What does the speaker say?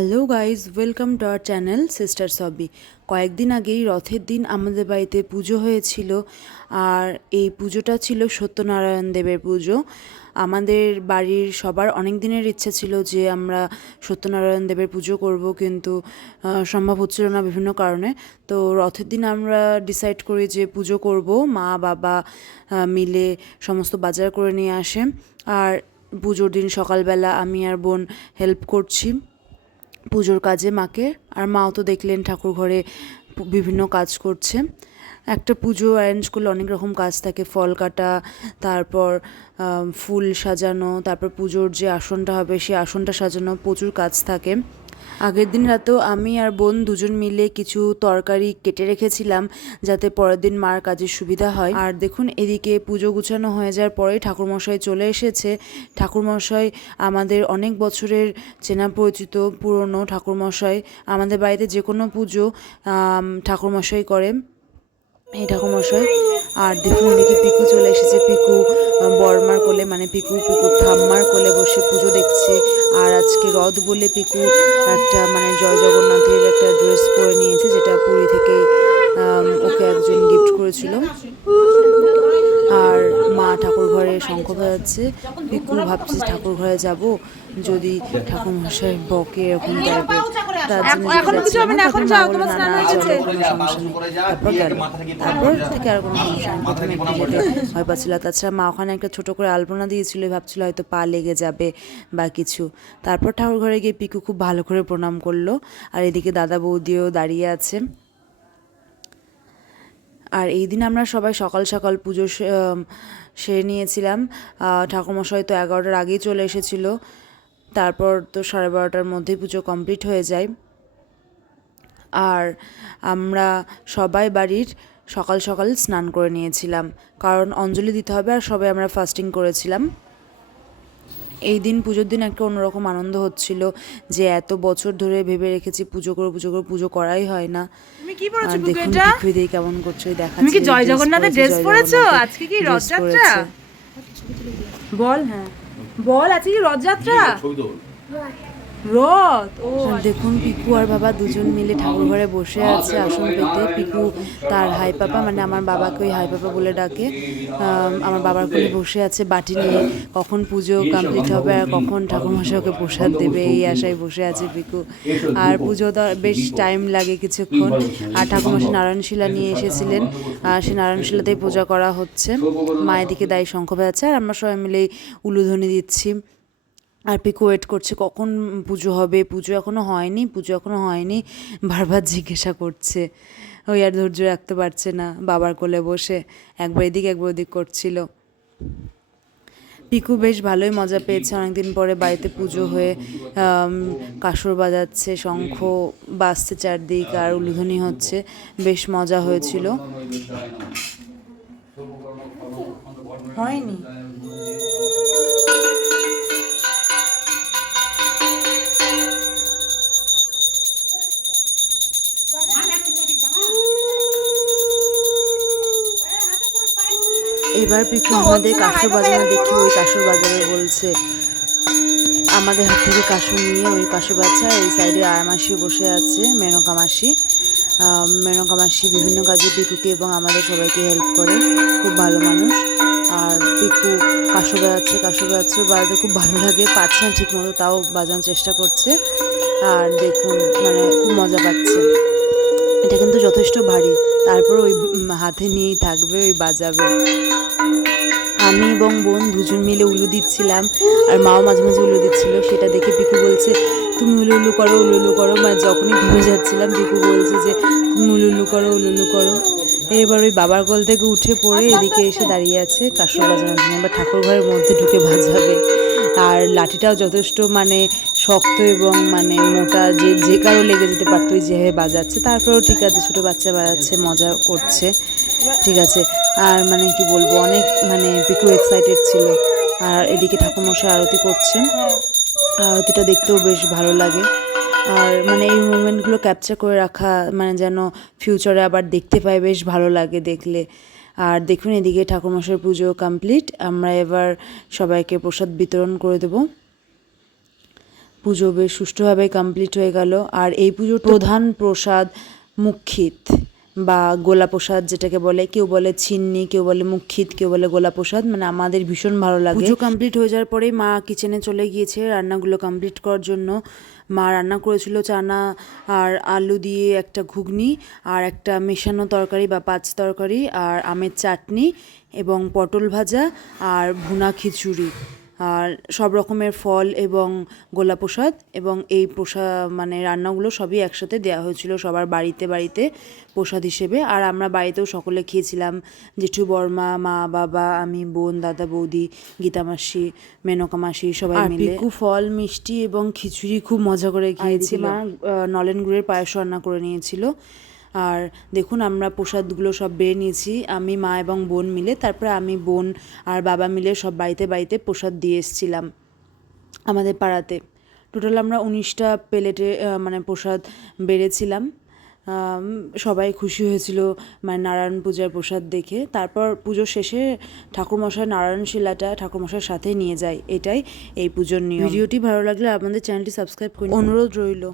Hello guys, welcome to our channel sister সবি। কয়েকদিন আগেই রথের দিন আমাদের বাড়িতে পুজো হয়েছিল। আর এই পুজোটা ছিল সত্যনারায়ণ দেবের পুজো। আমাদের বাড়ির সবার অনেক দিনের ইচ্ছা ছিল যে আমরা সত্যনারায়ণ দেবের পুজো করব, কিন্তু সম্ভব হচ্ছিল না বিভিন্ন কারণে। তো রথের দিন আমরা ডিসাইড করি যে পুজো করব, মা বাবা মিলে সমস্ত বাজার করে নিয়ে আসে। আর পুজোর দিন সকালবেলা আমি আর বোন হেল্প করছি পুজোর কাজে মাকে। আর মাও তো দেখলেন ঠাকুর ঘরে বিভিন্ন কাজ করছে। একটা পুজো অ্যারেঞ্জ করলে অনেক রকম কাজ থাকে, ফল কাটা, তারপর ফুল সাজানো, তারপর পুজোর যে আসনটা হবে সেই আসনটা সাজানো, প্রচুর কাজ থাকে। আগের দিন রাতেও আমি আর বোন দুজন মিলে কিছু তরকারি কেটে রেখেছিলাম যাতে পরের দিন মার কাজের সুবিধা হয়। আর দেখুন, এদিকে পুজো গুছানো হয়ে যাওয়ার পরেই ঠাকুরমশাই চলে এসেছে। ঠাকুরমশাই আমাদের অনেক বছরের চেনা পরিচিত পুরনো ঠাকুরমশাই। আমাদের বাড়িতে যে কোনো পুজো ঠাকুরমশাই করে, এই ঠাকুরমশাই। আর দেখুন, এদিকে পিকু চলে এসেছে। পিকু বর্মার কোলে, মানে পিকুর ঠাম্মার কোলে বসে পুজো দেখছে। আর আজকে রথ বলে পিকু একটা মানে জয় জগন্নাথের একটা ড্রেস পরে নিয়েছে, যেটা পুরী থেকে ওকে একজন গিফট করেছিল। আর মা ঠাকুর ঘরে শঙ্খ বাজাচ্ছে। পিকু ভাবছে ঠাকুর ঘরে যাব, যদি ঠাকুর মশাই বকে এরকম টাইপের, তার জন্য তারপর থেকে আর কোনো সমস্যা নেই। প্রথমে একটু যেতে ভয় পাচ্ছিল, তাছাড়া মা ওখানে একটা ছোট করে আলপনা দিয়েছিল, ভাবছিল হয়তো পা লেগে যাবে বা কিছু। তারপর ঠাকুর ঘরে গিয়ে পিকু খুব ভালো করে প্রণাম করলো। আর এদিকে দাদা বৌদিও দাঁড়িয়ে আছে। আর এই দিন আমরা সবাই সকাল সকাল পুজো সেরে নিয়েছিলাম। ঠাকুরমশাই তো 11টার আগেই চলে এসেছিল। তারপর তো 12:30টার মধ্যেই পুজো কমপ্লিট হয়ে যায়। আর আমরা সবাই বাড়ির সকাল সকাল স্নান করে নিয়েছিলাম, কারণ অঞ্জলি দিতে হবে। আর সবাই আমরা ফাস্টিং করেছিলাম। এই দিন পুজোর দিন একটা অন্যরকম আনন্দ হচ্ছিল যে এত বছর ধরে ভেবে রেখেছি পুজো করে পুজো করাই হয় না। আর দেখুন পিকুই কেমন করছে, দেখাচ্ছি। তুমি কি জয় জগন্নাথের ড্রেস পরেছো? আজকে কি রথযাত্রা? বল, হ্যাঁ বল, আজকে কি রথযাত্রা? রথ। ও দেখুন, পিকু আর বাবা দুজন মিলে ঠাকুর ঘরে বসে আছে আসন পেতে। পিকু তার হাই পাপা, মানে আমার বাবাকে ওই হাই পাপা বলে ডাকে, আমার বাবার কোলে বসে আছে বাটি নিয়ে। কখন পুজো কমপ্লিট হবে আর কখন ঠাকুরমশাইকে প্রসাদ দেবে, এই আশায় বসে আছে পিকু। আর পুজো তো বেশ টাইম লাগে কিছুক্ষণ। আর ঠাকুরমশাই নারায়ণশিলা নিয়ে এসেছিলেন, আর সেই নারায়ণশিলাতেই পূজা করা হচ্ছে। মায়ের দিকে দায়ী শঙ্খ বাজাচ্ছে, আর আমরা সবাই মিলে উলুধ্বনি দিচ্ছি। আর পিকু ওয়েট করছে কখন পুজো হবে, পুজো এখনও হয়নি, বারবার জিজ্ঞাসা করছে। ওই আর ধৈর্য রাখতে পারছে না, বাবার কোলে বসে একবার এদিক একবার ওদিক করছিল। পিকু বেশ ভালোই মজা পেয়েছে, অনেকদিন পরে বাড়িতে পুজো হয়ে কাসর বাজাচ্ছে, শঙ্খ বাজছে চারদিক, আর উলুধ্বনি হচ্ছে, বেশ মজা হয়েছিল। হয়নি এবার পিকু আমাদের কাসর বাজানো দেখি ওই কাসর বাজারে বলছে, আমাদের হাত থেকে কাসর নিয়ে ওই কাসর বাজছে। আর এই সাইডে আয়ামাসি বসে আছে, মেনকা মাসি বিভিন্ন কাজে পিকুকে এবং আমাদের সবাইকে হেল্প করে, খুব ভালো মানুষ। আর পিকু কাসর বাজাচ্ছে, বাজাতে খুব ভালো লাগে, পারছে না ঠিক মতো, তাও বাজানোর চেষ্টা করছে। আর দেখুন, মানে খুব মজা পাচ্ছে। এটা কিন্তু যথেষ্ট ভারী, তারপর ওই হাতে নিয়েই থাকবে, ওই বাজাবে। আমি এবং বোন দুজন মিলে উলু দিচ্ছিলাম, আর মাও মাঝে মাঝে উলু দিচ্ছিল। সেটা দেখে পিকু বলছে, তুমি উলু করো। মানে যখনই ঘুরে যাচ্ছিলাম পিকু বলছে যে তুমি উলু করো। এবার ওই বাবার কোল থেকে উঠে পড়ে এদিকে এসে দাঁড়িয়ে আছে কাসর বাজানোর জন্য। এবার ঠাকুর ঘরের মধ্যে ঢুকে বাজাবে। আর লাঠিটাও যথেষ্ট মানে শক্ত এবং মানে মোটা, যে কারো লেগে যেতে পারতো যেভাবে বাজাচ্ছে। তারপরেও ঠিক আছে, ছোটো বাচ্চা বাজাচ্ছে, মজা করছে, ঠিক আছে। আর মানে কি বলবো, অনেক মানে পিকু এক্সাইটেড ছিল। আর এদিকে ঠাকুরমশাই আরতি করছেন, আরতিটা দেখতেও বেশ ভালো লাগে। আর মানে এই মুমেন্টগুলো ক্যাপচার করে রাখা, মানে যেন ফিউচারে আবার দেখতে পাই, বেশ ভালো লাগে দেখলে। আর দেখুন, এদিকে ঠাকুরমশাইয়ের পুজো কমপ্লিট। আমরা এবার সবাইকে প্রসাদ বিতরণ করে দেব। পুজো বেশ সুষ্ঠুভাবে কমপ্লিট হয়ে গেল। আর এই পুজোর প্রধান প্রসাদ মুক্ষিত বা গোলা প্রসাদ যেটাকে বলে, কেউ বলে ছিন্নি, কেউ বলে মুক্ষিত, কেউ বলে গোলা প্রসাদ। মানে আমাদের ভীষণ ভালো লাগে। পুজো কমপ্লিট হয়ে যাওয়ার পরেই মা কিচেনে চলে গিয়েছে রান্নাগুলো কমপ্লিট করার জন্য। মা রান্না করেছিল চানা আর আলু দিয়ে একটা ঘুগনি, আর একটা মেশানো তরকারি বা পাঁচ তরকারি, আর আমের চাটনি এবং পটল ভাজা আর ভুনা খিচুড়ি, আর সব রকমের ফল এবং গোলা প্রসাদ। এবং এই মানে রান্নাগুলো সবই একসাথে দেওয়া হয়েছিল সবার বাড়িতে বাড়িতে প্রসাদ হিসেবে। আর আমরা বাড়িতেও সকলে খেয়েছিলাম, জেঠু, বর্মা, মা, বাবা, আমি, বোন, দাদা, বৌদি, গীতা মাসি, মেনকা মাসি সবাই মিলে। পিকু ফল, মিষ্টি এবং খিচুড়ি খুব মজা করে খেয়েছি। মা নলেন গুড়ের পায়েস রান্না করে নিয়েছিল। আর দেখুন আমরা প্রসাদগুলো সব বেড়ে নিয়েছি, আমি, মা এবং বোন মিলে। তারপরে আমি, বোন আর বাবা মিলে সব বাড়িতে বাড়িতে প্রসাদ দিয়ে এসেছিলাম আমাদের পাড়াতে। টোটাল আমরা 19টা প্লেটে মানে প্রসাদ বেড়েছিলাম। সবাই খুশি হয়েছিল মানে নারায়ণ পূজার প্রসাদ দেখে। তারপর পুজো শেষে ঠাকুরমশাই নারায়ণ শিলাটা ঠাকুরমশাইয়ের সাথে নিয়ে যায়, এটাই এই পুজোর নিয়ম। ভিডিওটি ভালো লাগলে আমাদের চ্যানেলটি সাবস্ক্রাইব করুন, অনুরোধ রইল।